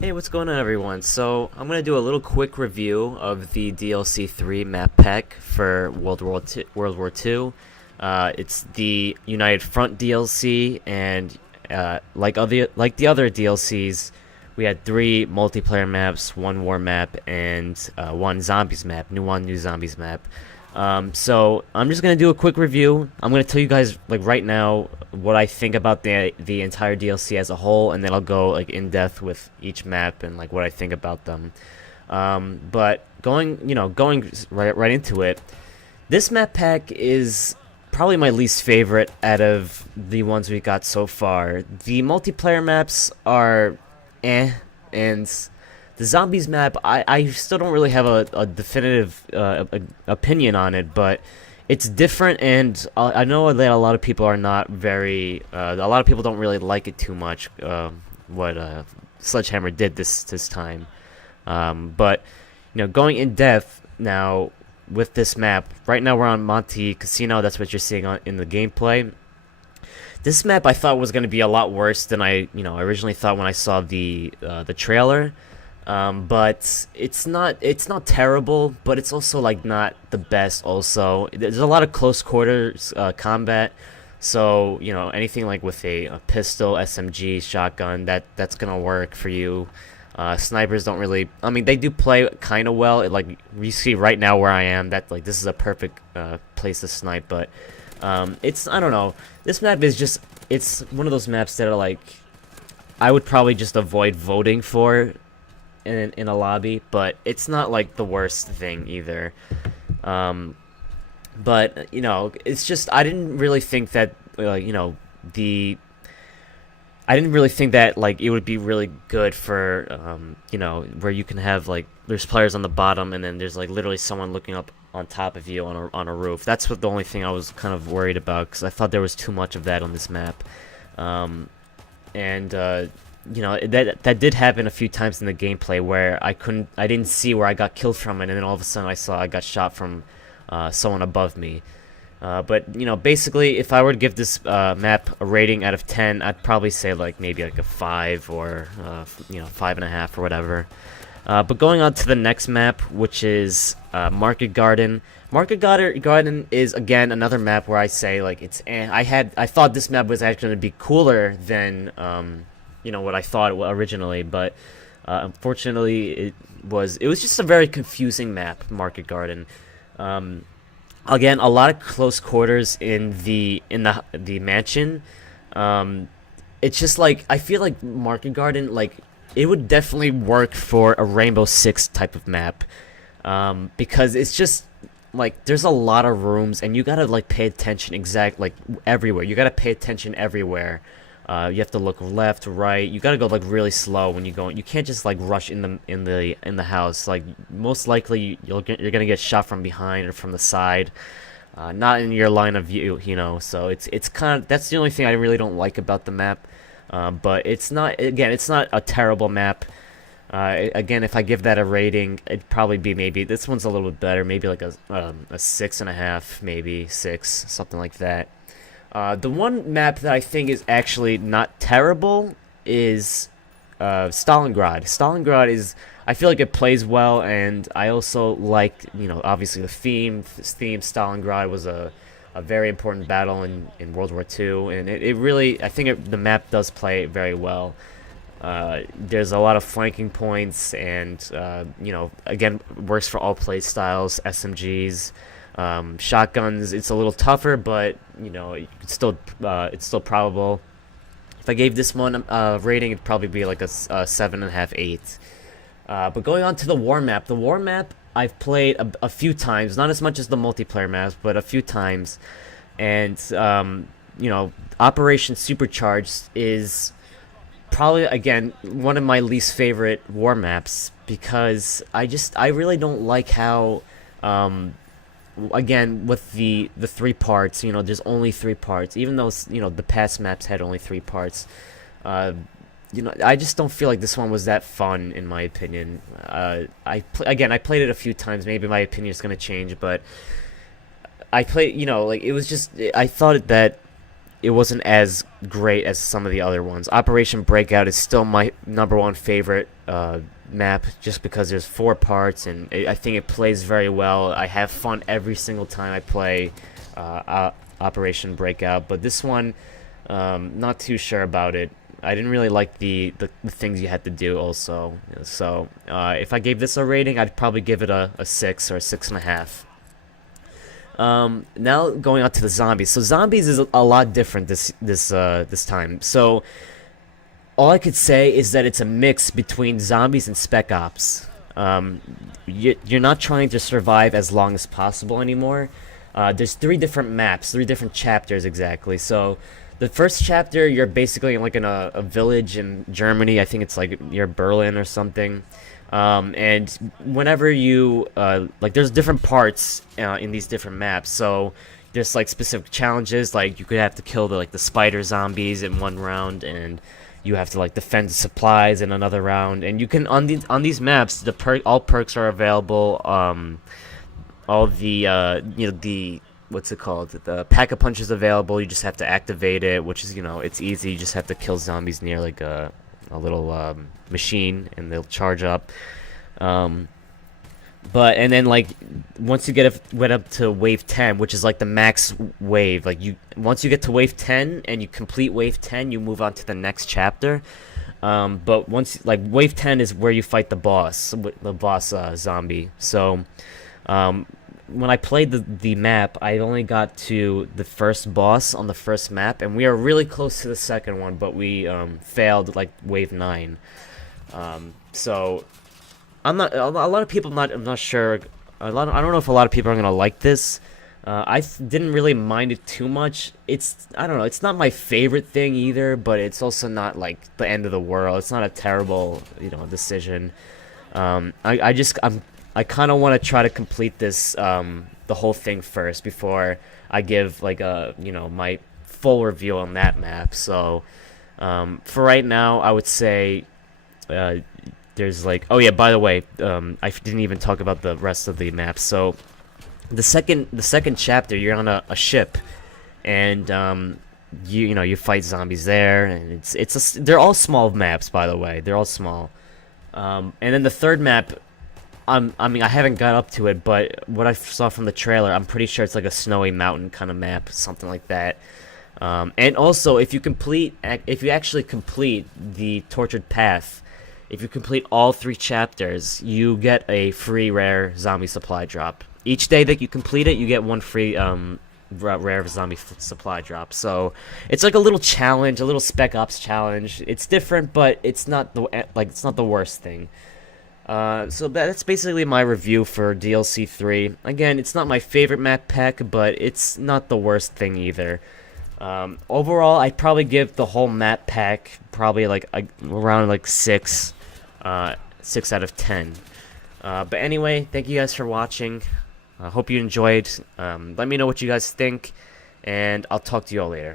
Hey, what's going on, everyone? So, I'm going to do a little quick review of the DLC 3 map pack for World War II. It's the United Front DLC, and like the other DLCs, we had three multiplayer maps, one war map, and one zombies map, new zombies map. So I'm just gonna do a quick review. I'm gonna tell you guys like right now what I think about the entire DLC as a whole, and then I'll go like in depth with each map and like what I think about them. But going right into it, this map pack is probably my least favorite out of the ones we got so far. The multiplayer maps are and the zombies map, I still don't really have a definitive opinion on it, but it's different, and I know that a lot of people are not very. A lot of people don't really like it too much. What Sledgehammer did this time, but going in depth now with this map. Right now we're on Monte Cassino. That's what you're seeing in the gameplay. This map I thought was going to be a lot worse than I originally thought when I saw the trailer. But it's not terrible, but it's also like not the best. Also, there's a lot of close quarters combat, so anything like with a pistol, SMG, shotgun, that's gonna work for you. Snipers don't really. I mean, they do play kind of well. Like you see right now where I am, that like this is a perfect place to snipe. But it's I don't know. This map is just it's one of those maps that are like I would probably just avoid voting for in a lobby, but it's not like the worst thing either. But it's just I didn't really think that the I didn't really think that like it would be really good for where you can have like there's players on the bottom and then there's like literally someone looking up on top of you on a roof. That's what the only thing I was kind of worried about because I thought there was too much of that on this map. And that did happen a few times in the gameplay where I didn't see where I got killed from, and then all of a sudden I saw I got shot from someone above me. But basically, if I were to give this map a rating out of 10, I'd probably say like maybe like a 5 or 5.5 or whatever. But going on to the next map, which is Market Garden. Garden is again another map where I say like it's. I thought this map was actually going to be cooler than what I thought originally, but unfortunately it was just a very confusing map, Market Garden. Again, a lot of close quarters in the mansion. It's just like I feel like Market Garden like it would definitely work for a Rainbow Six type of map, because it's just like there's a lot of rooms and you gotta like pay attention like everywhere. You gotta pay attention everywhere. You have to look left, right. You gotta go like really slow when you go. You can't just like rush in the house. Like most likely you're gonna get shot from behind or from the side, not in your line of view. So it's kind of that's the only thing I really don't like about the map. But it's not a terrible map. Again, if I give that a rating, it'd probably be maybe this one's a little bit better. Maybe like a 6.5, maybe 6, something like that. The one map that I think is actually not terrible is Stalingrad. Stalingrad is, I feel like it plays well, and I also like, obviously the theme. Stalingrad was a very important battle in World War II, and it really, I think the map does play very well. There's a lot of flanking points, and again, works for all play styles, SMGs. Shotguns, it's a little tougher, but it's still probable. If I gave this one a rating, it'd probably be like a 7.5, 8. But going on to the war map I've played a few times, not as much as the multiplayer maps, but a few times. And Operation Supercharged is probably again one of my least favorite war maps because I really don't like how again with the three parts, there's only three parts, even though the past maps had only three parts. I just don't feel like this one was that fun in my opinion. I played it a few times. Maybe my opinion is going to change, but I played, like it was just I thought that it wasn't as great as some of the other ones. Operation Breakout is still my number one favorite map, just because there's 4 parts, and I think it plays very well. I have fun every single time I play Operation Breakout, but this one, not too sure about it. I didn't really like the things you had to do also. So if I gave this a rating, I'd probably give it a 6 or a 6.5. Now going on to the zombies. So zombies is a lot different this time. So all I could say is that it's a mix between zombies and Spec Ops. You're not trying to survive as long as possible anymore. There's 3 different maps, 3 different chapters exactly. So the first chapter, you're basically like in a village in Germany. I think it's like near Berlin or something. And whenever you like, there's different parts in these different maps. So there's like specific challenges, like you could have to kill the spider zombies in one round, and you have to like defend the supplies in another round. And you can on these maps, all perks are available. All the the what's it called? The Pack-a-Punch is available. You just have to activate it, which is, it's easy. You just have to kill zombies near like a little machine, and they'll charge up. And then like once you went up to wave 10, which is like the max wave, like once you get to wave 10 and you complete wave 10, you move on to the next chapter. But once like wave 10 is where you fight the boss zombie. So when I played the map, I only got to the first boss on the first map, and we are really close to the second one, but we failed like wave 9. So I'm not a lot of people. I'm not sure. I don't know if a lot of people are gonna like this. I didn't really mind it too much. I don't know. It's not my favorite thing either, but it's also not like the end of the world. It's not a terrible decision. I kind of want to try to complete this the whole thing first before I give like my full review on that map. So for right now, I would say there's like, oh yeah, by the way, I didn't even talk about the rest of the maps. So the second chapter, you're on a ship, and you fight zombies there, and they're all small maps, by the way. They're all small. And then the third map, I mean, I haven't got up to it, but what I saw from the trailer, I'm pretty sure it's like a snowy mountain kind of map, something like that. And also, if you actually complete the Tortured Path, if you complete all 3 chapters, you get a free rare zombie supply drop. Each day that you complete it, you get 1 free rare zombie supply drop. So it's like a little challenge, a little Spec Ops challenge. It's different, but it's not the worst thing. So that's basically my review for DLC 3. Again, it's not my favorite map pack, but it's not the worst thing either. Overall, I'd probably give the whole map pack probably like around like 6 out of 10. But anyway, thank you guys for watching. I hope you enjoyed. Let me know what you guys think, and I'll talk to you all later.